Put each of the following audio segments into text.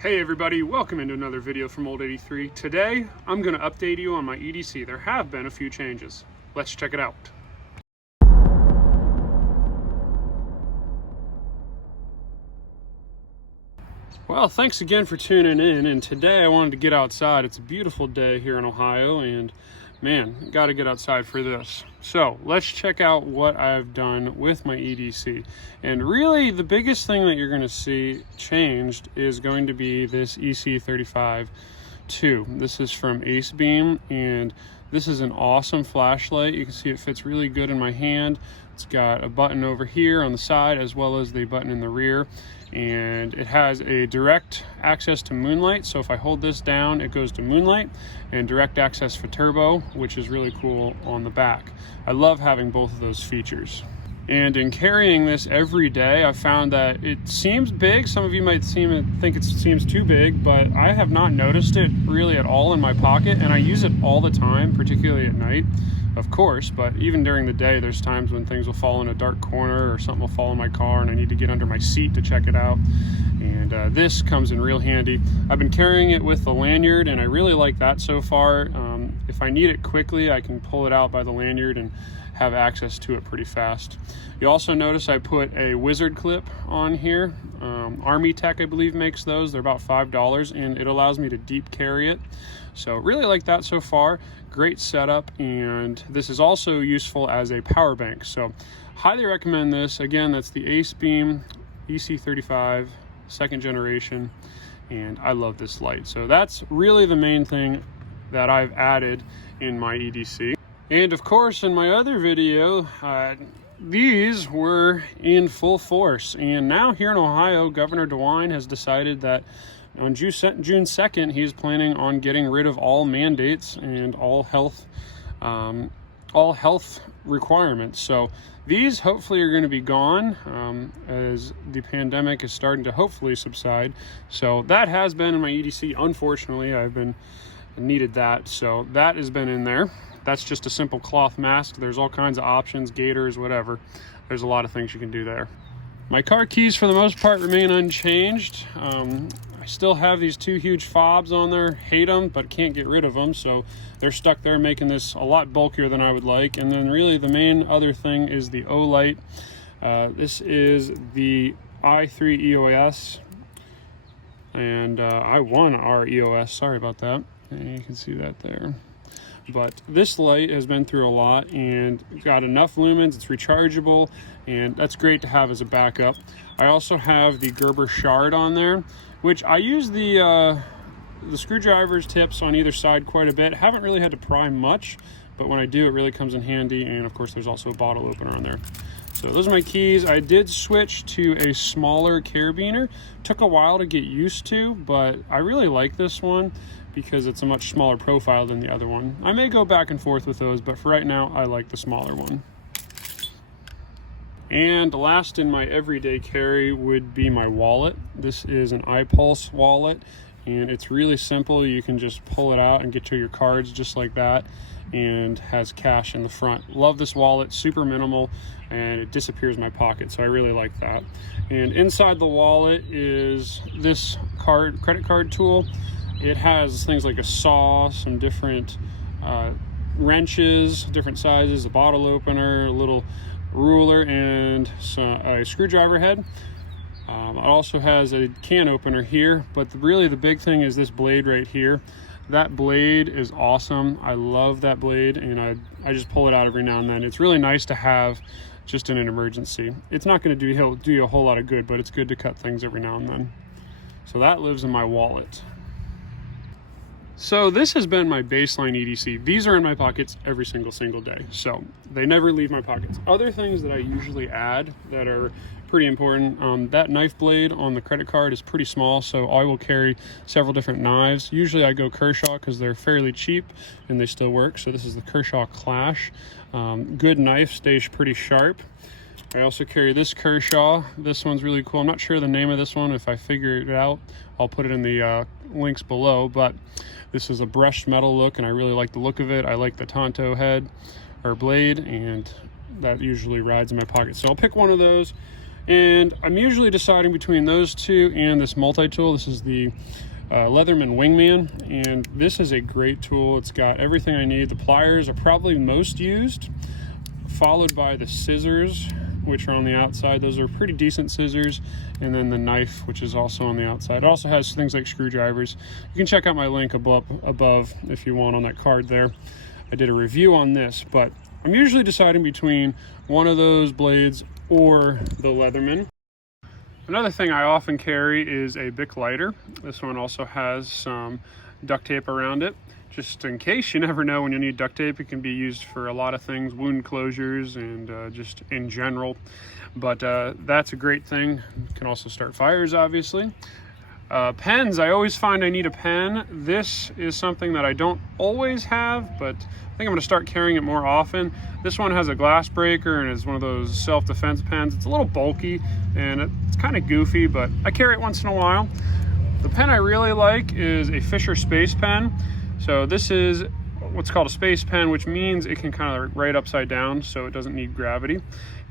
Hey everybody, welcome into another video from Old 83. Today, I'm going to update you on my EDC. There have been a few changes. Let's check it out. Well, thanks again for tuning in, and today I wanted to get outside. It's a beautiful day here in Ohio, and man, got to get outside for this. So let's check out what I've done with my EDC. And really the biggest thing that you're going to see changed is going to be this EC35 II. This is from Ace Beam, and this is an awesome flashlight. You can see it fits really good in my hand. It's got a button over here on the side as well as the button in the rear, and it has a direct access to moonlight. So if I hold this down, it goes to moonlight, and direct access for turbo, which is really cool on the back. I love having both of those features. And in carrying this every day, I found that it seems big. Some of you might think it seems too big, but I have not noticed it really at all in my pocket, and I use it all the time, particularly at night, of course, but even during the day, there's times when things will fall in a dark corner or something will fall in my car and I need to get under my seat to check it out. And this comes in real handy. I've been carrying it with the lanyard, and I really like that so far. If I need it quickly, I can pull it out by the lanyard and have access to it pretty fast. You also notice I put a wizard clip on here. Army Tech, I believe, makes those. They're about $5, and it allows me to deep carry it. So really like that so far. Great setup, and this is also useful as a power bank. So highly recommend this. Again, that's the Ace Beam EC35 2nd generation, and I love this light. So that's really the main thing that I've added in my EDC. And of course, in my other video, these were in full force. And now here in Ohio, Governor DeWine has decided that on June 2nd, he's planning on getting rid of all mandates and all health requirements. So these hopefully are going to be gone as the pandemic is starting to hopefully subside. So that has been in my EDC. Unfortunately, I've been needed that. So that has been in there. That's just a simple cloth mask. There's all kinds of options, gaiters, whatever. There's a lot of things you can do there. My car keys for the most part remain unchanged. I still have these two huge fobs on there. Hate them, but can't get rid of them. So they're stuck there, making this a lot bulkier than I would like. And then really the main other thing is the O light. This is the i3 EOS, and I won our EOS. Sorry about that. And you can see that there. But this light has been through a lot and got enough lumens, it's rechargeable, and that's great to have as a backup. I also have the Gerber shard on there, which I use the screwdriver's tips on either side quite a bit. Haven't really had to pry much, but when I do, it really comes in handy. And of course, there's also a bottle opener on there. So those are my keys. I did switch to a smaller carabiner. Took a while to get used to, but I really like this one because it's a much smaller profile than the other one. I may go back and forth with those, but for right now, I like the smaller one. And last in my everyday carry would be my wallet. This is an iPulse wallet, and it's really simple. You can just pull it out and get to your cards just like that, and has cash in the front. Love this wallet, super minimal, and it disappears in my pocket, so I really like that. And inside the wallet is this credit card tool. It has things like a saw, some different wrenches, different sizes, a bottle opener, a little ruler, and a screwdriver head. It also has a can opener here, but really the big thing is this blade right here. That blade is awesome. I love that blade, and I just pull it out every now and then. It's really nice to have just in an emergency. It's not going to do you a whole lot of good, but it's good to cut things every now and then. So that lives in my wallet. So this has been my baseline EDC. These are in my pockets every single day. So they never leave my pockets. Other things that I usually add that are pretty important, that knife blade on the credit card is pretty small, so I will carry several different knives. Usually I go Kershaw because they're fairly cheap and they still work. So this is the Kershaw Clash. Good knife, stays pretty sharp. I also carry this Kershaw. This one's really cool. I'm not sure the name of this one. If I figure it out, I'll put it in the links below, but this is a brushed metal look, and I really like the look of it. I like the Tonto head or blade, and that usually rides in my pocket. So I'll pick one of those. And I'm usually deciding between those two and this multi-tool. This is the Leatherman Wingman, and this is a great tool. It's got everything I need. The pliers are probably most used, followed by the scissors, which are on the outside. Those are pretty decent scissors, and then the knife, which is also on the outside. It also has things like screwdrivers. You can check out my link above if you want on that card there. I did a review on this, but I'm usually deciding between one of those blades or the Leatherman. Another thing I often carry is a Bic lighter. This one also has some duct tape around it, just in case. You never know when you need duct tape. It can be used for a lot of things, wound closures and just in general. But that's a great thing. You can also start fires, obviously. Pens, I always find I need a pen. This is something that I don't always have, but I think I'm gonna start carrying it more often. This one has a glass breaker and is one of those self-defense pens. It's a little bulky and it's kind of goofy, but I carry it once in a while. The pen I really like is a Fisher Space Pen. So this is what's called a space pen, which means it can kind of write upside down, so it doesn't need gravity.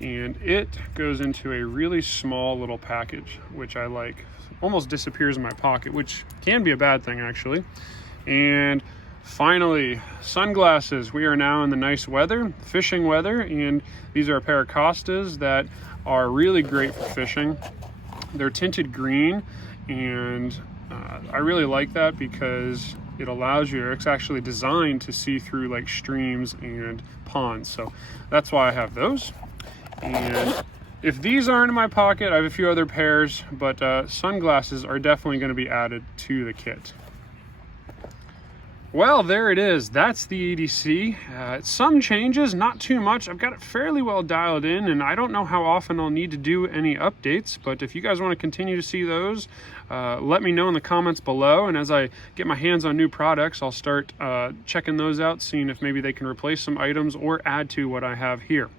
And it goes into a really small little package, which I like. Almost disappears in my pocket, which can be a bad thing actually. And finally, sunglasses. We are now in the nice weather, fishing weather, and these are a pair of Costas that are really great for fishing. They're tinted green, and I really like that because it allows you, it's actually designed to see through like streams and ponds. So that's why I have those. And if these aren't in my pocket, I have a few other pairs, but sunglasses are definitely going to be added to the kit. Well, there it is. That's the EDC. Some changes, not too much. I've got it fairly well dialed in, and I don't know how often I'll need to do any updates, but if you guys want to continue to see those, let me know in the comments below, and as I get my hands on new products, I'll start checking those out, seeing if maybe they can replace some items or add to what I have here.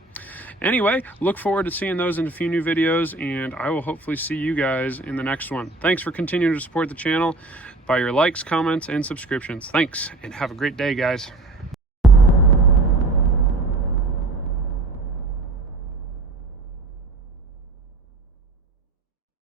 Anyway, look forward to seeing those in a few new videos, and I will hopefully see you guys in the next one. Thanks for continuing to support the channel by your likes, comments, and subscriptions. Thanks, and have a great day, guys.